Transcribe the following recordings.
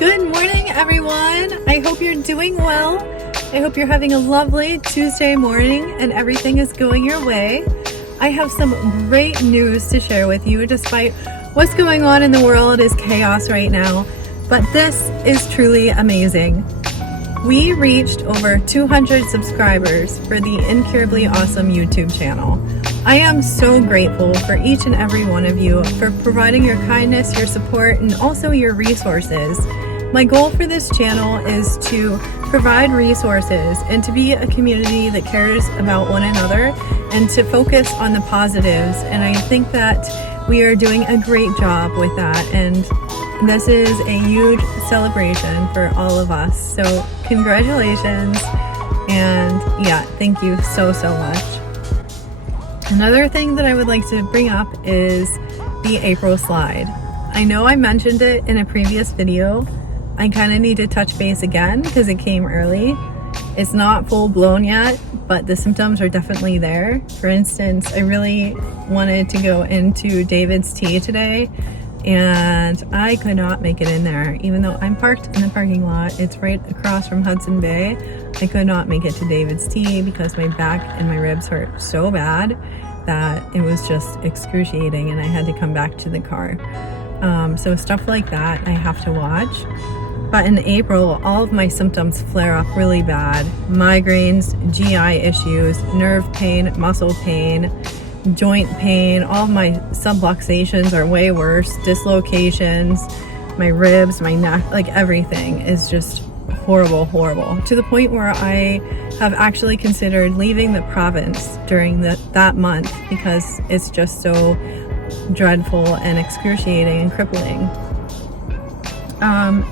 Good morning, everyone. I hope you're doing well. I hope you're having a lovely Tuesday morning and everything is going your way. I have some great news to share with you. Despite what's going on in the world is chaos right now, but this is truly amazing. We reached over 200 subscribers for the Incurably Awesome YouTube channel. I am so grateful for each and every one of you for providing your kindness, your support, and also your resources. My goal for this channel is to provide resources and to be a community that cares about one another and to focus on the positives. And I think that we are doing a great job with that. And this is a huge celebration for all of us. So congratulations. And yeah, thank you so much. Another thing that I would like to bring up is the April slide. I know I mentioned it in a previous video. I kind of need to touch base again because it came early. It's not full blown yet, but the symptoms are definitely there. For instance, I really wanted to go into David's Tea today and I could not make it in there. Even though I'm parked in the parking lot, it's right across from Hudson Bay. I could not make it to David's Tea because my back and my ribs hurt so bad that it was just excruciating and I had to come back to the car. So stuff like that I have to watch. But in April, all of my symptoms flare up really bad. Migraines, GI issues, nerve pain, muscle pain, joint pain. All of my subluxations are way worse. Dislocations, my ribs, my neck, like everything is just horrible. To the point where I have actually considered leaving the province during that month because it's just so dreadful and excruciating and crippling.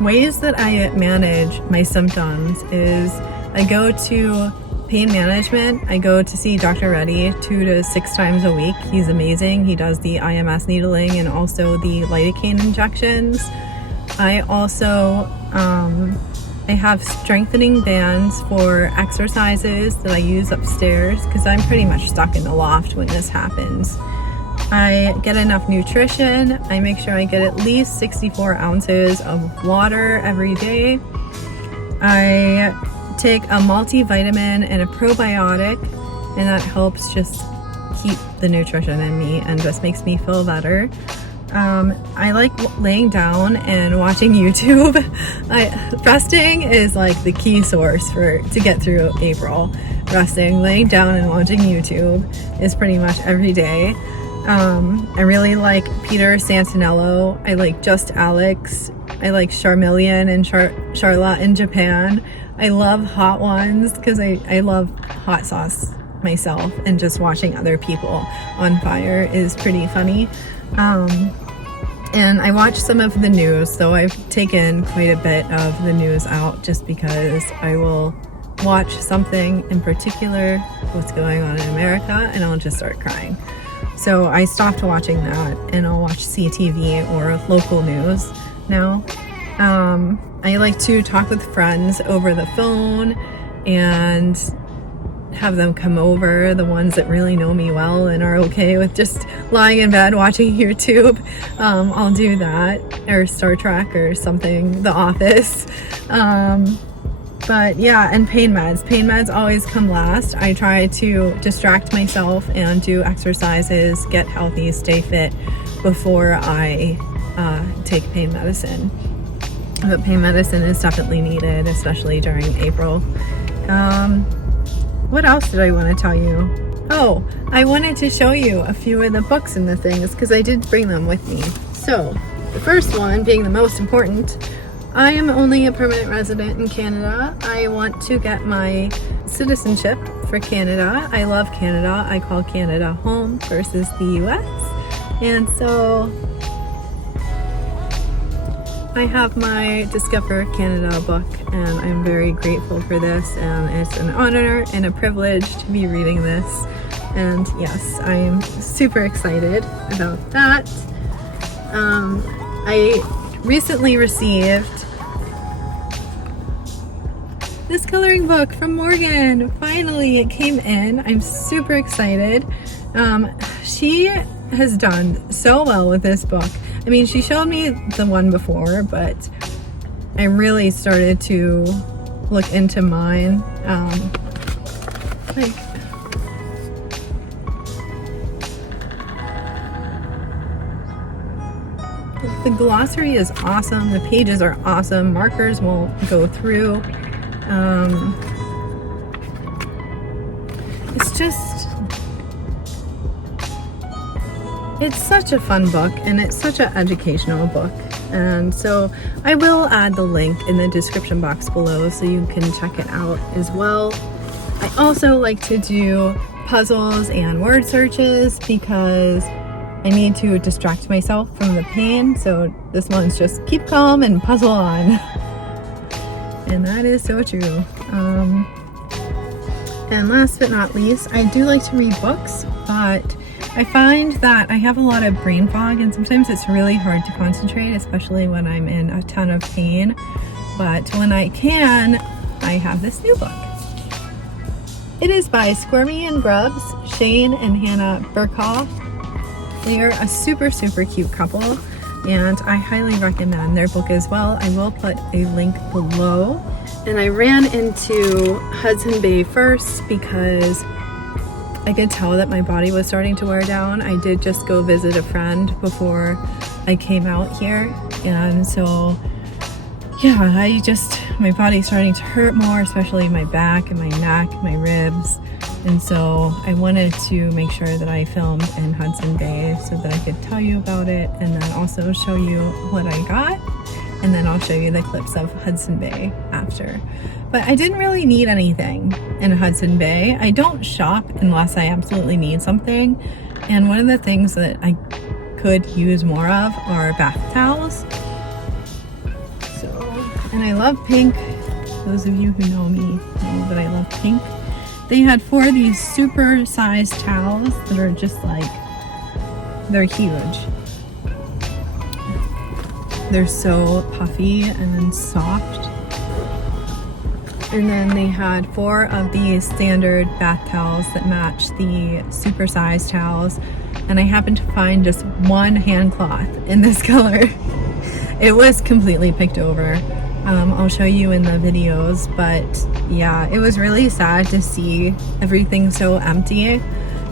Ways that I manage my symptoms is I go to pain management. I go to see Dr. Reddy 2 to 6 times a week. He's amazing. He does the IMS needling and also the lidocaine injections. I also I have strengthening bands for exercises that I use upstairs because I'm pretty much stuck in the loft when this happens. I get enough nutrition. I make sure I get at least 64 ounces of water every day. I take a multivitamin and a probiotic, and that helps just keep the nutrition in me and just makes me feel better. I like laying down and watching YouTube. Resting is like the key source to get through April. Resting, laying down and watching YouTube is pretty much every day. I really like Peter Santinello. I like Just Alex. I like Charmeleon and Charlotte in Japan. I love Hot Ones because I love hot sauce myself, and just watching other people on fire is pretty funny. And I watch some of the news, so I've taken quite a bit of the news out just because I will watch something in particular, what's going on in America, and I'll just start crying. So I stopped watching that and I'll watch CTV or local news now. I like to talk with friends over the phone and have them come over, the ones that really know me well and are okay with just lying in bed watching YouTube. I'll do that, or Star Trek or something, The Office. But yeah, and pain meds always come last. I try to distract myself and do exercises, get healthy, stay fit before I take pain medicine. But pain medicine is definitely needed, especially during April. What else did I want to tell you? Oh, I wanted to show you a few of the books and the things because I did bring them with me. So the first one being the most important, I am only a permanent resident in Canada. I want to get my citizenship for Canada. I love Canada. I call Canada home versus the US. And so I have my Discover Canada book, and I'm very grateful for this, and it's an honor and a privilege to be reading this. And yes, I'm super excited about that. I recently received this coloring book from Morgan. Finally, it came in. I'm super excited. She has done so well with this book. I mean, she showed me the one before, but I really started to look into mine. Like, the glossary is awesome. The pages are awesome. Markers won't go through. It's such a fun book, and it's such an educational book. And so I will add the link in the description box below so you can check it out as well. I also like to do puzzles and word searches because I need to distract myself from the pain. So this one's just keep calm and puzzle on. And that is so true. And last but not least, I do like to read books, but I find that I have a lot of brain fog, and sometimes it's really hard to concentrate, especially when I'm in a ton of pain. But when I can, I have this new book. It is by Squirmy and Grubs, Shane and Hannah Burkhoff. They are a super, super cute couple, and I highly recommend their book as well. I will put a link below. And I ran into Hudson Bay first because I could tell that my body was starting to wear down. I did just go visit a friend before I came out here, and so yeah, my body's starting to hurt more, especially my back and my neck, my ribs. And so I wanted to make sure that I filmed in Hudson Bay so that I could tell you about it, and then also show you what I got, and then I'll show you the clips of Hudson Bay after. But I didn't really need anything in Hudson Bay. I don't shop unless I absolutely need something. And one of the things that I could use more of are bath towels. And I love pink. Those of you who know me know that I love pink. They had 4 of these super sized towels that are just like, they're huge. They're so puffy and soft. And then they had 4 of these standard bath towels that match the super sized towels. And I happened to find just one hand cloth in this color. It was completely picked over. I'll show you in the videos, but yeah, it was really sad to see everything so empty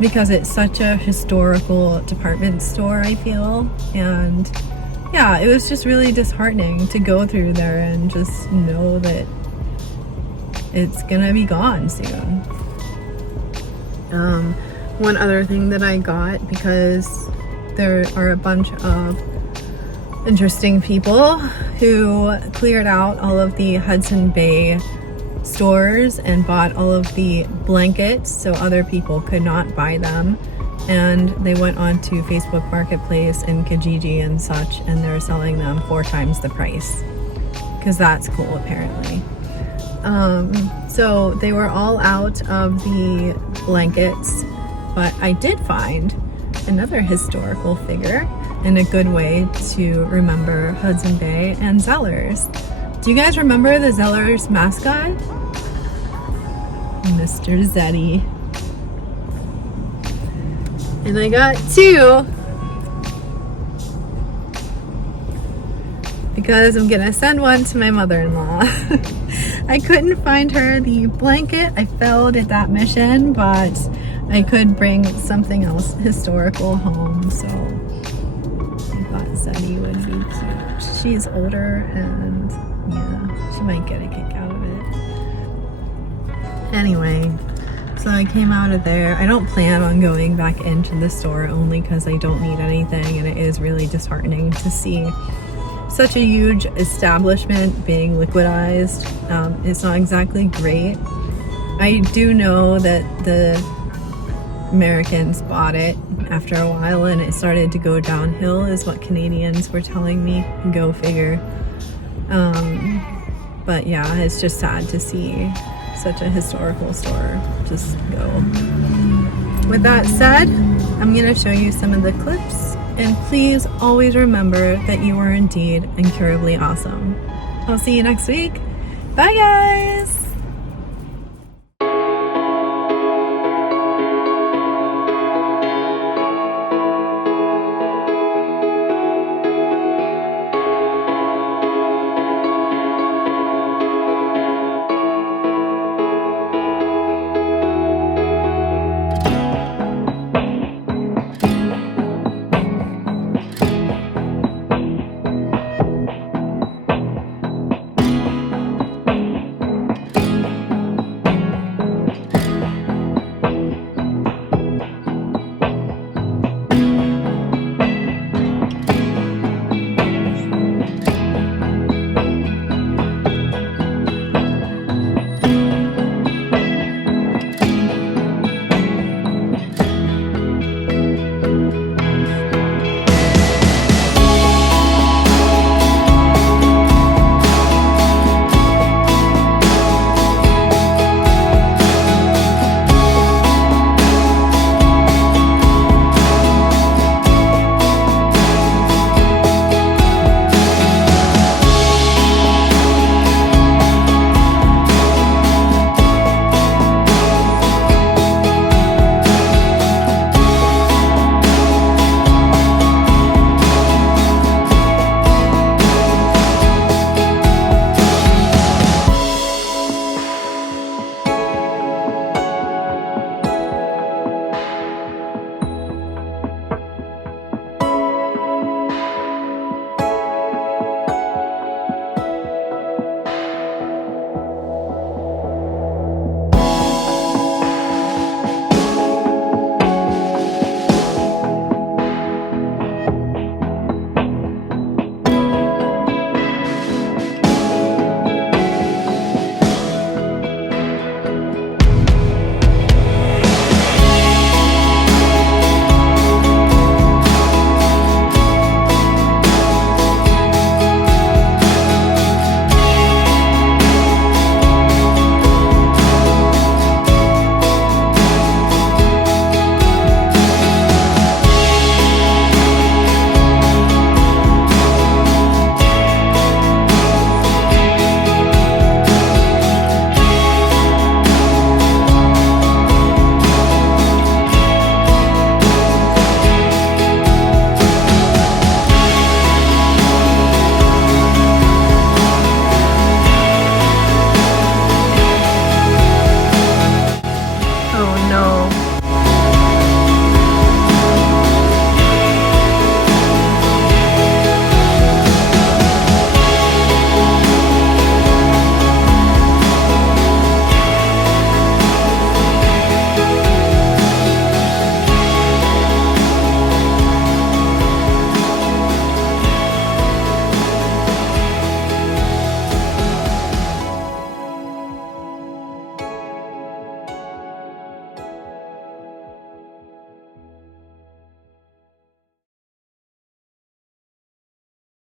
because it's such a historical department store, I feel. And yeah, it was just really disheartening to go through there and just know that it's gonna be gone soon. One other thing that I got, because there are a bunch of interesting people who cleared out all of the Hudson Bay stores and bought all of the blankets so other people could not buy them, and they went on to Facebook Marketplace and Kijiji and such, and they're selling them 4 times the price because that's cool apparently. So they were all out of the blankets, but I did find another historical figure and a good way to remember Hudson Bay and Zellers. Do you guys remember the Zellers mascot? Mr. Zeddy. And I got 2 because I'm gonna send one to my mother-in-law. I couldn't find her the blanket. I failed at that mission, but I could bring something else historical home, so Zeddy would be cute. She's older and yeah, she might get a kick out of it. Anyway, so I came out of there. I don't plan on going back into the store only because I don't need anything, and it is really disheartening to see such a huge establishment being liquidized. It's not exactly great. I do know that the Americans bought it after a while and it started to go downhill, is what Canadians were telling me. Go figure. But yeah, it's just sad to see such a historical store just go. With that said, I'm going to show you some of the clips, and please always remember that you are indeed incurably awesome. I'll see you next week. Bye guys!